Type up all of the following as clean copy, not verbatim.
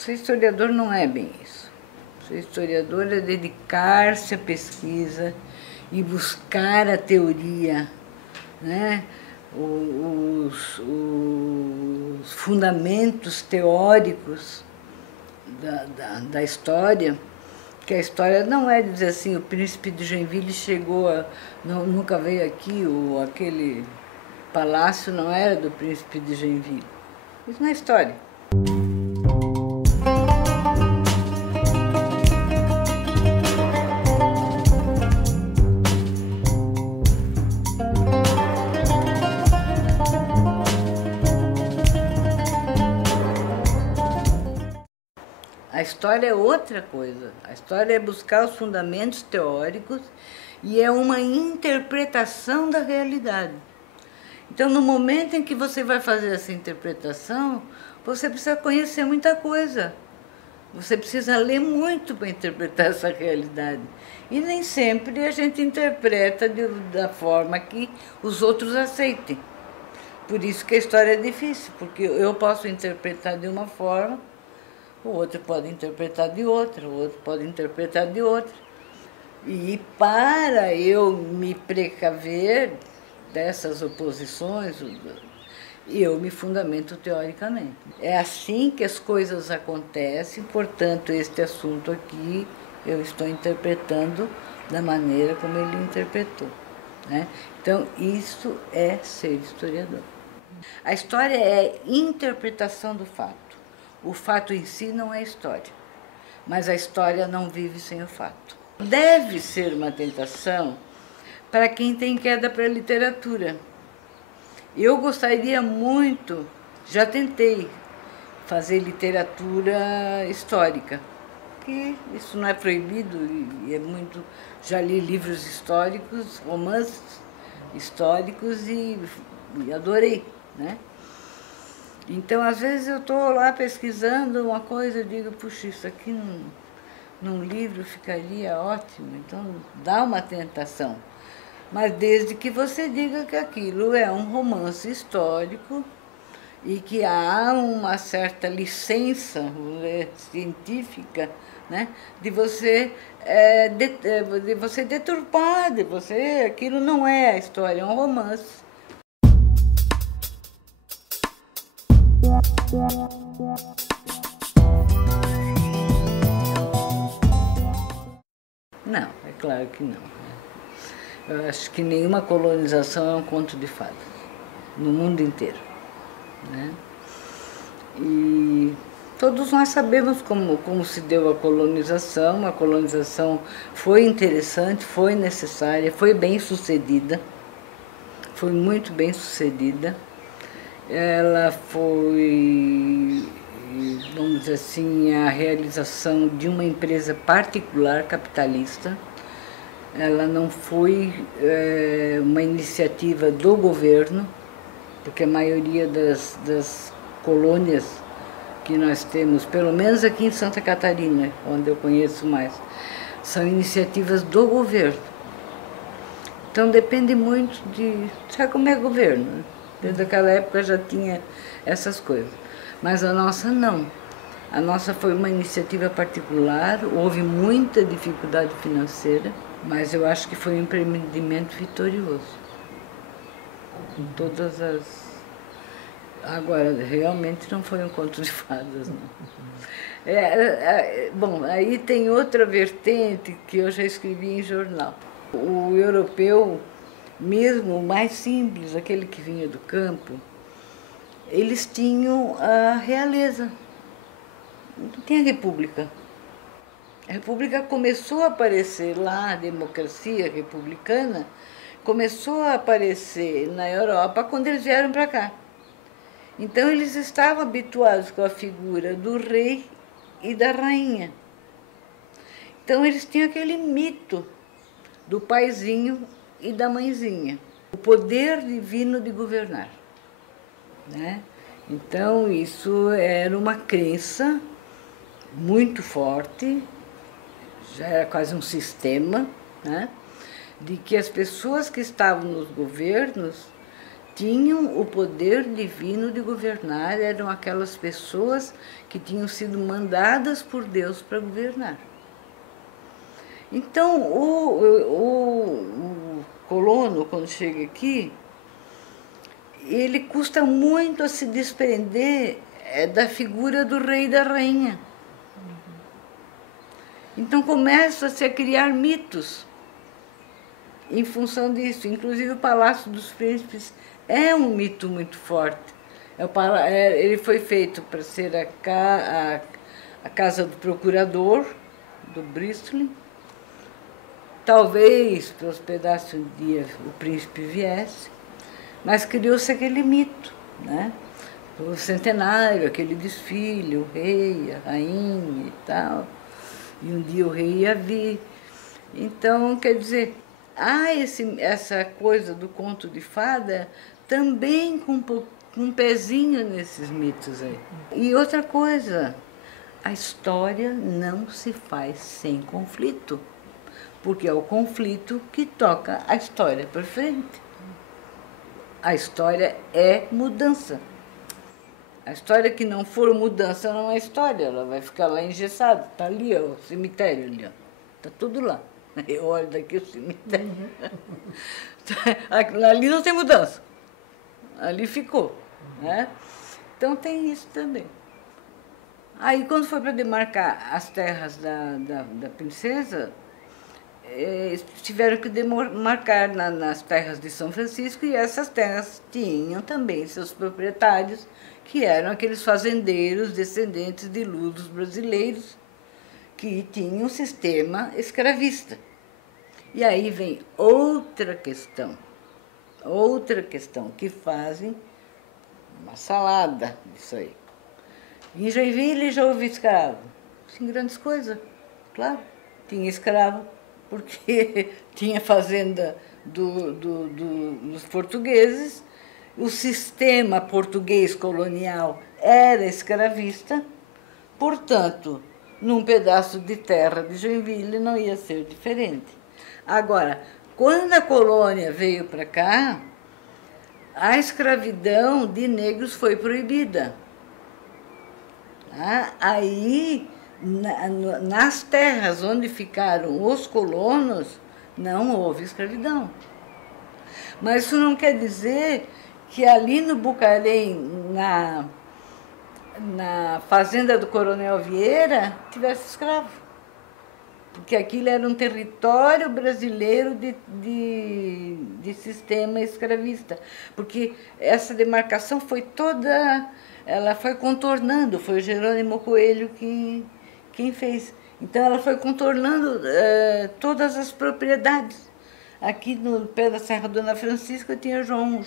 Ser historiador não é bem isso. Ser historiador é dedicar-se à pesquisa e buscar a teoria, né? Os fundamentos teóricos da história, que a história não é dizer assim, o príncipe de Joinville chegou, nunca veio aqui, ou aquele palácio não era do príncipe de Joinville. Isso não é história. A história é outra coisa. A história é buscar os fundamentos teóricos e é uma interpretação da realidade. Então, no momento em que você vai fazer essa interpretação, você precisa conhecer muita coisa. Você precisa ler muito para interpretar essa realidade. E nem sempre a gente interpreta da forma que os outros aceitem. Por isso que a história é difícil, porque eu posso interpretar de uma forma, o outro pode interpretar de outra, o outro pode interpretar de outra. E para eu me precaver dessas oposições, eu me fundamento teoricamente. É assim que as coisas acontecem, portanto, este assunto aqui eu estou interpretando da maneira como ele interpretou, né? Então, isso é ser historiador. A história é interpretação do fato. O fato em si não é história, mas a história não vive sem o fato. Deve ser uma tentação para quem tem queda para a literatura. Eu gostaria muito, já tentei fazer literatura histórica, que isso não é proibido e é muito... Já li livros históricos, romances históricos e adorei, né? Então, às vezes eu estou lá pesquisando uma coisa e digo, puxa, isso aqui num livro ficaria ótimo, então dá uma tentação. Mas desde que você diga que aquilo é um romance histórico e que há uma certa licença científica, né, de você deturpar, aquilo não é a história, é um romance. Não, é claro que não. Eu acho que nenhuma colonização é um conto de fadas, no mundo inteiro, né? E todos nós sabemos como se deu a colonização foi interessante, foi necessária, foi bem sucedida, foi muito bem sucedida. Ela foi, vamos dizer assim, a realização de uma empresa particular capitalista. Ela não foi uma iniciativa do governo, porque a maioria das colônias que nós temos, pelo menos aqui em Santa Catarina, onde eu conheço mais, são iniciativas do governo. Então depende muito de... Sabe como é governo, né? Desde aquela época já tinha essas coisas. Mas a nossa não. A nossa foi uma iniciativa particular, houve muita dificuldade financeira, mas eu acho que foi um empreendimento vitorioso. Com todas as... Agora, realmente não foi um conto de fadas, não. Bom, aí tem outra vertente que eu já escrevi em jornal. O europeu, mesmo o mais simples, aquele que vinha do campo, eles tinham a realeza, não tinha república. A república começou a aparecer lá, a democracia republicana começou a aparecer na Europa quando eles vieram para cá. Então eles estavam habituados com a figura do rei e da rainha. Então eles tinham aquele mito do paizinho e da mãezinha, o poder divino de governar, né? Então isso era uma crença muito forte, já era quase um sistema, né, de que as pessoas que estavam nos governos tinham o poder divino de governar, eram aquelas pessoas que tinham sido mandadas por Deus para governar. Então, o colono, quando chega aqui, ele custa muito a se desprender da figura do rei e da rainha. Então começa-se a criar mitos em função disso. Inclusive o Palácio dos Príncipes é um mito muito forte. Ele foi feito para ser a casa do procurador, do Bristol. Talvez para hospedar se um dia o príncipe viesse, mas criou-se aquele mito, né? O centenário, aquele desfile, o rei, a rainha e tal, e um dia o rei ia vir. Então, quer dizer, há essa coisa do conto de fada também com um pezinho nesses mitos aí. E outra coisa, a história não se faz sem conflito, porque é o conflito que toca a história para frente. A história é mudança. A história que não for mudança não é história, ela vai ficar lá engessada. Está ali, ó, o cemitério ali, está tudo lá. Eu olho daqui o cemitério. Ali não tem mudança. Ali ficou. Né? Então tem isso também. Aí quando foi para demarcar as terras da princesa, tiveram que demarcar nas terras de São Francisco, e essas terras tinham também seus proprietários, que eram aqueles fazendeiros descendentes de lusos brasileiros, que tinham um sistema escravista. E aí vem outra questão, que fazem uma salada disso aí. Em Joinville já houve escravo. Sem grandes coisas, claro, tinha escravo, porque tinha fazenda dos portugueses, o sistema português colonial era escravista, portanto, num pedaço de terra de Joinville não ia ser diferente. Agora, quando a colônia veio para cá, a escravidão de negros foi proibida. Aí, nas terras onde ficaram os colonos, não houve escravidão. Mas isso não quer dizer que ali no Bucarém, na fazenda do Coronel Vieira, tivesse escravo. Porque aquilo era um território brasileiro de sistema escravista. Porque essa demarcação foi toda, ela foi contornando, foi o Jerônimo Coelho quem fez. Então ela foi contornando todas as propriedades. Aqui no pé da Serra Dona Francisca tinha João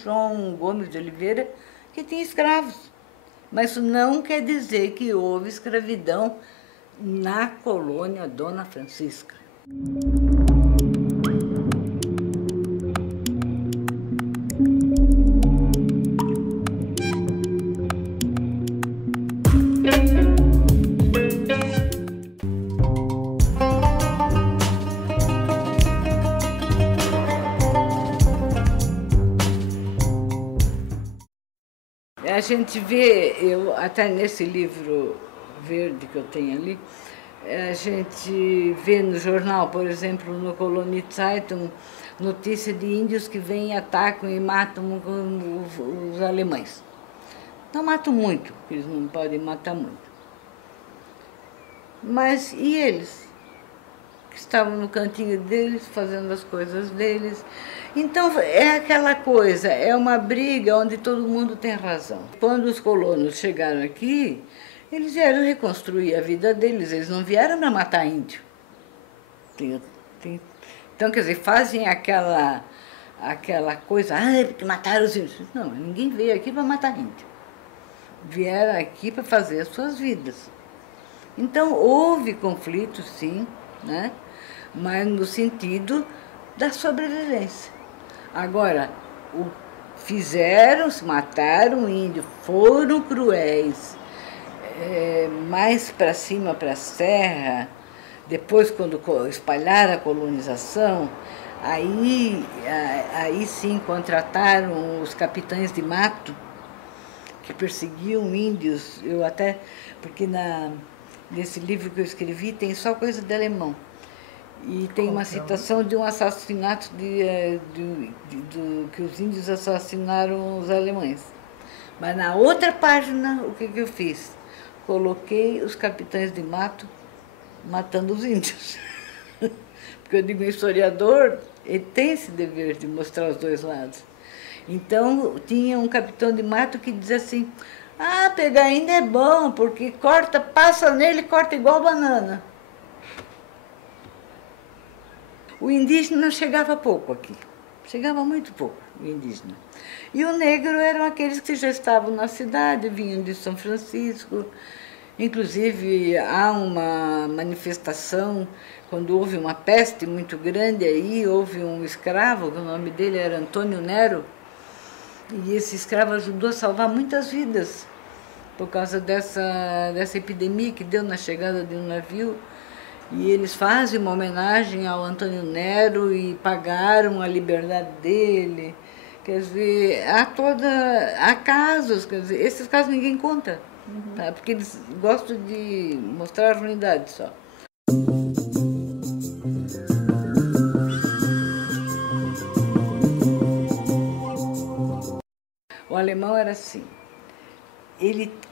Gomes de Oliveira, que tinha escravos. Mas isso não quer dizer que houve escravidão na colônia Dona Francisca. A gente vê, até nesse livro verde que eu tenho ali, a gente vê no jornal, por exemplo, no Kolonie Zeitung, notícia de índios que vêm, atacam e matam os alemães. Não matam muito, porque eles não podem matar muito. Mas e eles? Que estavam no cantinho deles, fazendo as coisas deles. Então, é aquela coisa, é uma briga onde todo mundo tem razão. Quando os colonos chegaram aqui, eles vieram reconstruir a vida deles, eles não vieram para matar índio. Então, quer dizer, fazem aquela coisa, porque mataram os índios. Não, ninguém veio aqui para matar índio. Vieram aqui para fazer as suas vidas. Então, houve conflito, sim, né? Mas no sentido da sobrevivência. Agora, mataram o índio, foram cruéis. Mais para cima, para a serra, depois quando espalharam a colonização, Aí sim contrataram os capitães de mato que perseguiam índios. Eu até, porque nesse livro que eu escrevi tem só coisa de alemão. E tem uma citação de um assassinato que os índios assassinaram os alemães. Mas na outra página, o que eu fiz? Coloquei os capitães de mato matando os índios. Porque eu digo, o historiador, ele tem esse dever de mostrar os dois lados. Então, tinha um capitão de mato que dizia assim, pegar índio é bom, porque passa nele, corta igual banana. O indígena chegava pouco aqui, chegava muito pouco, o indígena. E o negro eram aqueles que já estavam na cidade, vinham de São Francisco. Inclusive, há uma manifestação, quando houve uma peste muito grande aí, houve um escravo, o nome dele era Antônio Nero, e esse escravo ajudou a salvar muitas vidas, por causa dessa epidemia que deu na chegada de um navio. E eles fazem uma homenagem ao Antônio Nero e pagaram a liberdade dele. Quer dizer, há casos, quer dizer, esses casos ninguém conta, tá? Porque eles gostam de mostrar a ruindade só. O alemão era assim.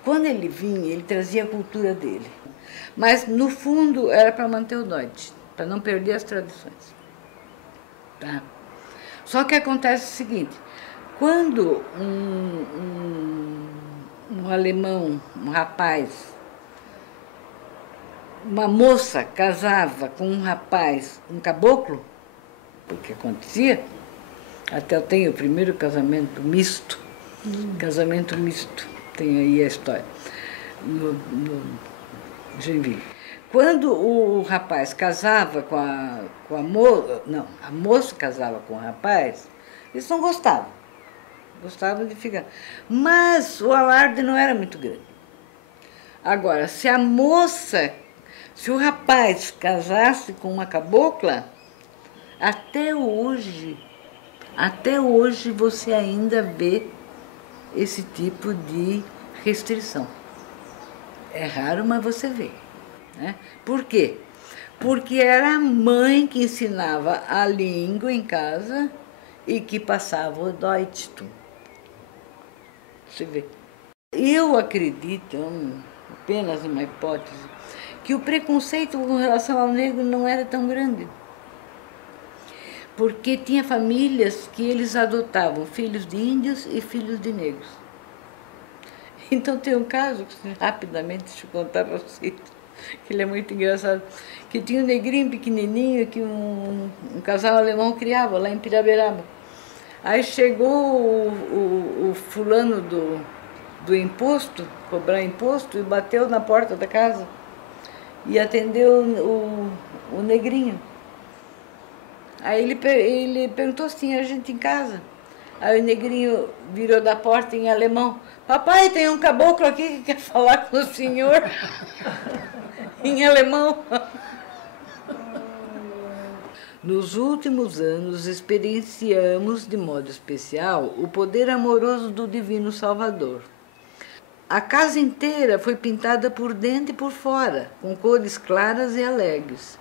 Quando ele vinha, ele trazia a cultura dele. Mas, no fundo, era para manter o Deutsch, para não perder as tradições. Tá? Só que acontece o seguinte, quando um alemão, um rapaz, uma moça casava com um rapaz, um caboclo, porque acontecia, até eu tenho o primeiro casamento misto, casamento misto, tem aí a história, no Joinville. Quando o rapaz casava com a moça, não, a moça casava com o rapaz, eles não gostavam de ficar. Mas o alarde não era muito grande. Agora, se o rapaz casasse com uma cabocla, até hoje você ainda vê esse tipo de restrição. É raro, mas você vê. Né? Por quê? Porque era a mãe que ensinava a língua em casa e que passava o Deutschtum. Você vê. Eu acredito, apenas uma hipótese, que o preconceito com relação ao negro não era tão grande. Porque tinha famílias que eles adotavam filhos de índios e filhos de negros. Então tem um caso, rapidamente, deixa eu contar para vocês, que ele é muito engraçado, que tinha um negrinho pequenininho que um casal alemão criava lá em Piraberaba. Aí chegou o fulano do imposto, cobrar imposto, e bateu na porta da casa e atendeu o negrinho. Aí ele perguntou se tinha gente em casa. Aí o negrinho virou da porta em alemão. Papai, tem um caboclo aqui que quer falar com o senhor. Em alemão. Nos últimos anos, experienciamos de modo especial o poder amoroso do Divino Salvador. A casa inteira foi pintada por dentro e por fora, com cores claras e alegres.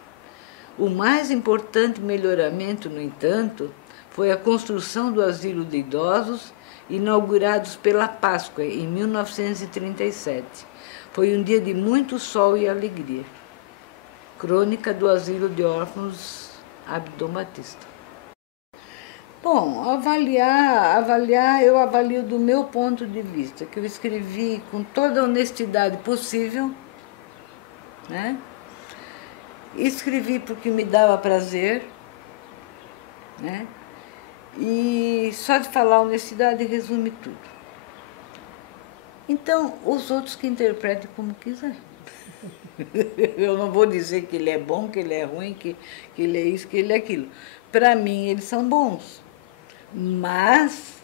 O mais importante melhoramento, no entanto, foi a construção do asilo de idosos, inaugurados pela Páscoa, em 1937. Foi um dia de muito sol e alegria. Crônica do Asilo de Órfãos Abdom Batista. Bom, avaliar, eu avalio do meu ponto de vista, que eu escrevi com toda a honestidade possível, né? Escrevi porque me dava prazer, né? E só de falar honestidade resume tudo. Então, os outros que interpretem como quiser. Eu não vou dizer que ele é bom, que ele é ruim, que ele é isso, que ele é aquilo. Para mim, eles são bons, mas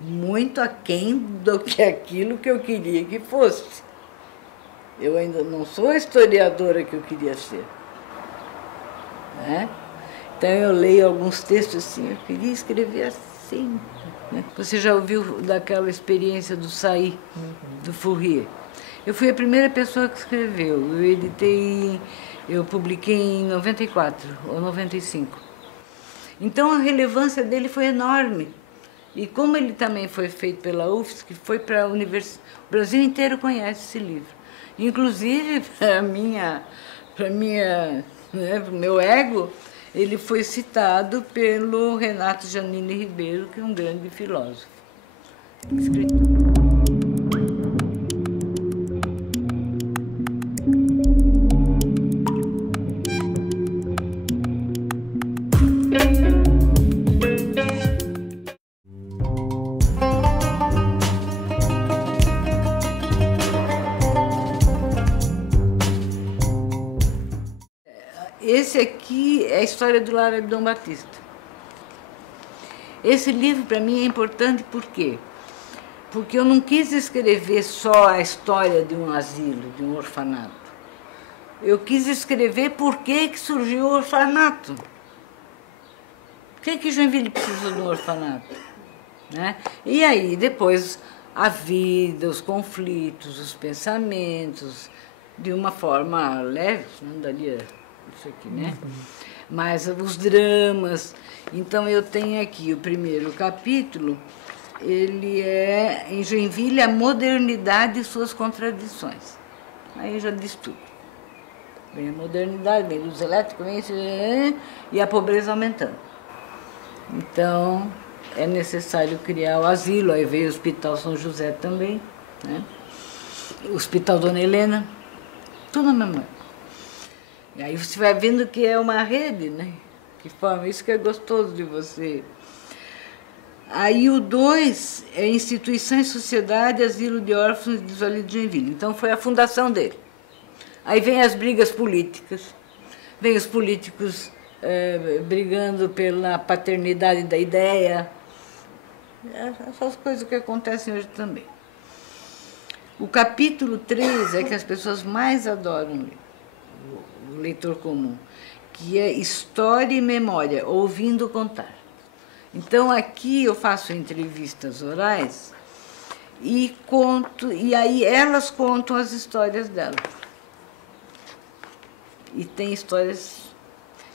muito aquém do que aquilo que eu queria que fosse. Eu ainda não sou a historiadora que eu queria ser. Né? Então eu leio alguns textos assim, eu queria escrever assim. Né? Você já ouviu daquela experiência do Saí, do Fourier? Eu fui a primeira pessoa que escreveu. Eu publiquei em 94 ou 95. Então a relevância dele foi enorme. E como ele também foi feito pela UFSC, foi para a universidade. O Brasil inteiro conhece esse livro. Inclusive, né, pro meu ego, ele foi citado pelo Renato Janine Ribeiro, que é um grande filósofo. Escritor. Esse aqui é a história do Lar Abdon Batista. Esse livro, para mim, é importante por quê? Porque eu não quis escrever só a história de um asilo, de um orfanato. Eu quis escrever por que surgiu o orfanato. Por que Joinville precisou de um orfanato? Né? E aí, depois, a vida, os conflitos, os pensamentos, de uma forma leve, não daria isso aqui, né? Mas os dramas. Então, eu tenho aqui o primeiro capítulo, ele é, em Joinville, a modernidade e suas contradições. Aí já diz tudo. Vem a modernidade, vem luz elétrica, vem isso, e a pobreza aumentando. Então, é necessário criar o asilo, aí veio o Hospital São José também, né? O Hospital Dona Helena, tudo na mesma época. E aí você vai vendo que é uma rede, né? Que forma, isso que é gostoso de você. Aí o 2 é Instituição e Sociedade, Asilo de Órfãos e Desvalidos de Joinville. Então foi a fundação dele. Aí vem as brigas políticas, vem os políticos brigando pela paternidade da ideia, essas coisas que acontecem hoje também. O capítulo 3 é que as pessoas mais adoram ler, o leitor comum, que é História e Memória, ouvindo contar. Então aqui eu faço entrevistas orais e conto, e aí elas contam as histórias delas. E tem histórias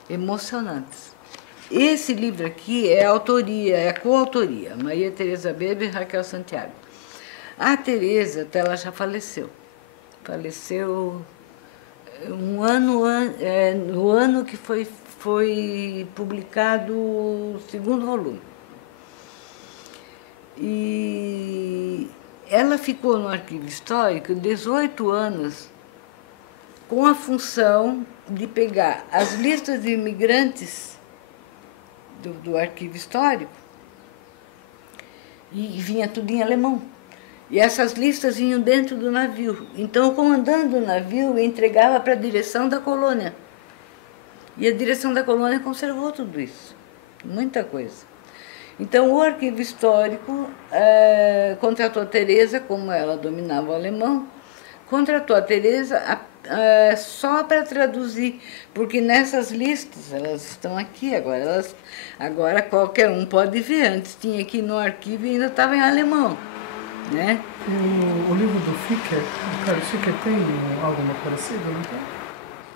emocionantes. Esse livro aqui é autoria, é coautoria, Maria Teresa Weber e Raquel Santiago. A Teresa, ela já faleceu. Faleceu no ano que foi publicado o segundo volume. E ela ficou no Arquivo Histórico 18 anos com a função de pegar as listas de imigrantes do Arquivo Histórico e vinha tudo em alemão. E essas listas vinham dentro do navio. Então, o comandante do navio entregava para a direção da colônia. E a direção da colônia conservou tudo isso, muita coisa. Então, o Arquivo Histórico contratou a Teresa, como ela dominava o alemão, contratou a Teresa só para traduzir, porque nessas listas, elas estão aqui agora, agora qualquer um pode ver, antes tinha aqui no arquivo e ainda estava em alemão. Né? O livro do Ficker, o Carlos Ficker, tem alguma parecida, não tem?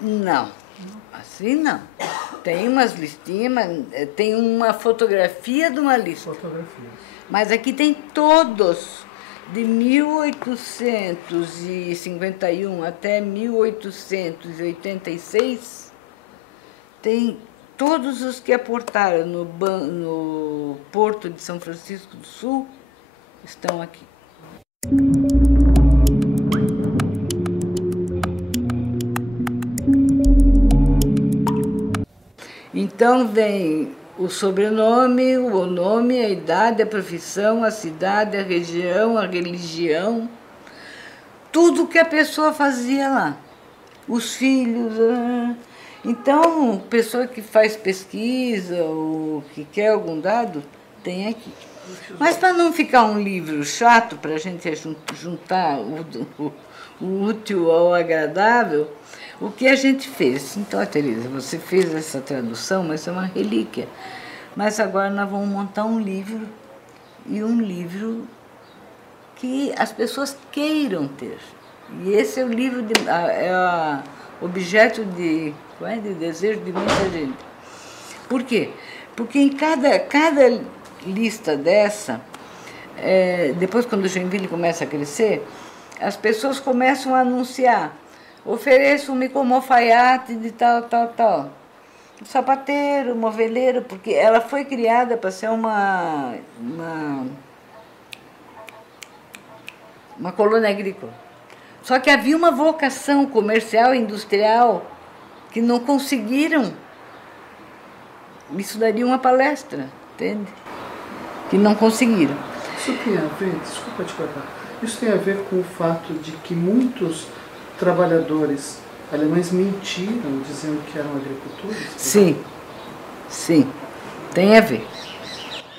Não, assim não. Tem umas listinhas, mas tem uma fotografia de uma lista. Fotografias. Mas aqui tem todos, de 1851 até 1886, tem todos os que aportaram no Porto de São Francisco do Sul, estão aqui. Então vem o sobrenome, o nome, a idade, a profissão, a cidade, a região, a religião, tudo que a pessoa fazia lá. Os filhos. Então, pessoa que faz pesquisa ou que quer algum dado, tem aqui. Mas para não ficar um livro chato, para a gente juntar o útil ao agradável, O que a gente fez? Então, Tereza, você fez essa tradução, mas é uma relíquia. Mas agora nós vamos montar um livro, e um livro que as pessoas queiram ter. E esse é o livro, objeto de desejo de muita gente. Por quê? Porque em cada lista dessa, depois quando o Joinville começa a crescer, as pessoas começam a anunciar: ofereço-me como alfaiate de tal, tal, tal. Sapateiro, moveleiro, porque ela foi criada para ser uma colônia agrícola. Só que havia uma vocação comercial e industrial que não conseguiram. Isso daria uma palestra, entende? Que não conseguiram. Isso tem a ver, desculpa te cortar, isso tem a ver com o fato de que muitos trabalhadores alemães mentiram dizendo que eram agricultores? Sim, sim, tem a ver.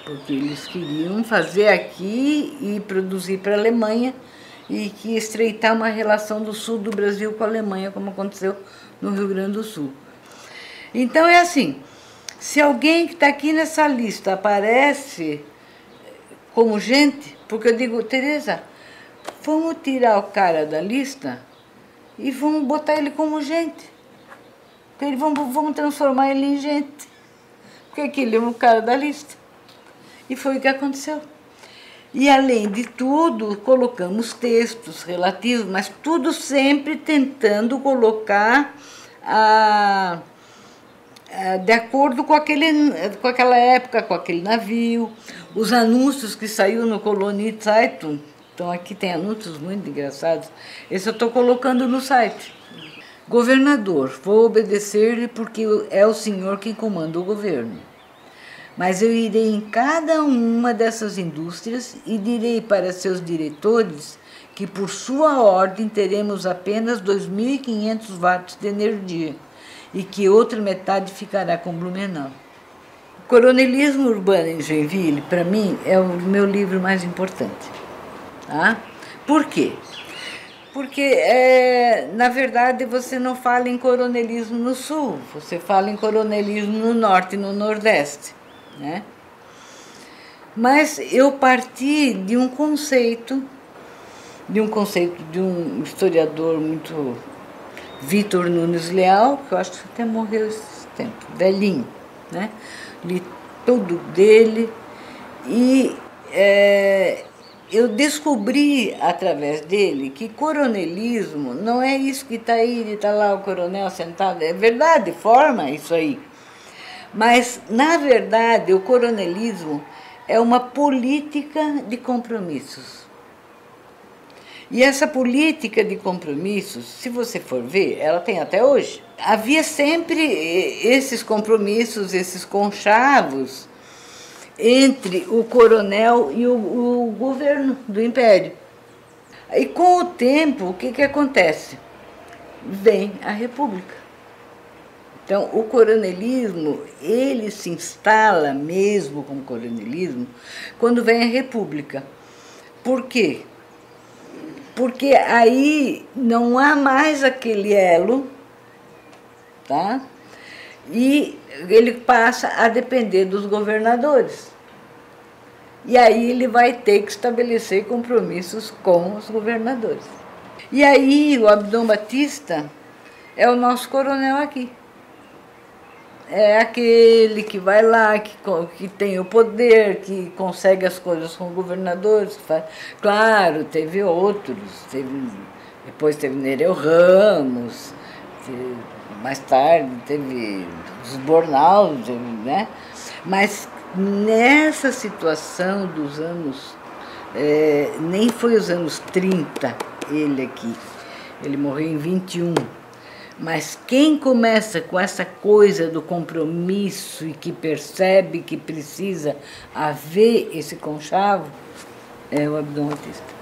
Porque eles queriam fazer aqui e produzir para a Alemanha e que estreitar uma relação do sul do Brasil com a Alemanha, como aconteceu no Rio Grande do Sul. Então é assim, se alguém que está aqui nessa lista aparece como gente, porque eu digo: Tereza, vamos tirar o cara da lista e vamos botar ele como gente. Porque vamos transformar ele em gente. Porque aquele é o cara da lista. E foi o que aconteceu. E, além de tudo, colocamos textos relativos, mas tudo sempre tentando colocar de acordo com aquela época, com aquele navio, os anúncios que saiu no Kolonie Zeitung. Então, aqui tem anúncios muito engraçados. Esse eu estou colocando no site. Governador, vou obedecer-lhe porque é o senhor quem comanda o governo. Mas eu irei em cada uma dessas indústrias e direi para seus diretores que, por sua ordem, teremos apenas 2.500 watts de energia e que outra metade ficará com Blumenau. O Coronelismo Urbano em Joinville, para mim, é o meu livro mais importante. Tá? Por quê? Porque, na verdade, você não fala em coronelismo no sul, você fala em coronelismo no norte e no nordeste. Né? Mas eu parti de um conceito de um historiador muito, Vitor Nunes Leal, que eu acho que até morreu esse tempo, velhinho, né? Li tudo dele e eu descobri através dele que coronelismo não é isso que está aí, está lá o coronel sentado, é verdade, forma isso aí. Mas, na verdade, o coronelismo é uma política de compromissos. E essa política de compromissos, se você for ver, ela tem até hoje. Havia sempre esses compromissos, esses conchavos entre o coronel e o governo do império. E com o tempo, o que acontece? Vem a república. Então, o coronelismo, ele se instala mesmo como coronelismo quando vem a república. Por quê? Porque aí não há mais aquele elo, tá? E ele passa a depender dos governadores. E aí ele vai ter que estabelecer compromissos com os governadores. E aí o Abdon Batista é o nosso coronel aqui. É aquele que vai lá, que tem o poder, que consegue as coisas com governadores. Claro, teve outros, depois teve Nereu Ramos, mais tarde teve os Bornal, né? Mas nessa situação dos anos, nem foi os anos 30, ele aqui, ele morreu em 21. Mas quem começa com essa coisa do compromisso e que percebe que precisa haver esse conchavo é o Abdon Batista.